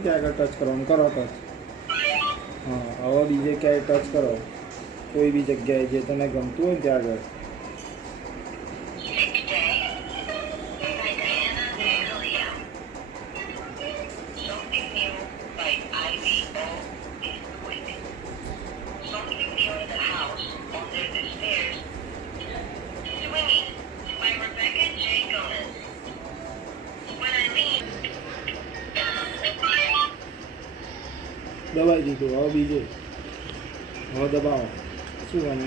ને ત્યાં આગળ ટચ કરવાનું, કરો ટચ. હા, હવે બીજે ક્યાંય ટચ કરો, કોઈ બી જગ્યાએ જે તને ગમતું હોય ને ત્યાં આગળ. દબાઈ દીધું. હવે બીજે, હવે દબાવો. શું ગમે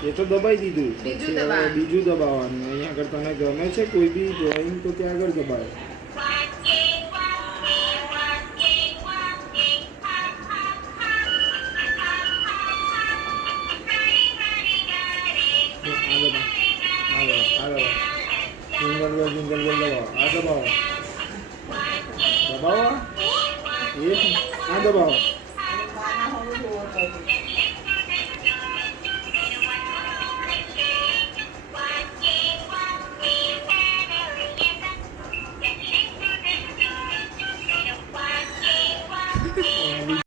છે એ તો દબાઈ દીધું, પછી હવે બીજું દબાવવાનું. અહીંયા આગળ તને ગમે છે કોઈ બી ડ્રોઈંગ તો ત્યાં આગળ દબાવે. જિંગલ બેલ દબાવો. આ દબાવો, દબાવો. આ દબાવો.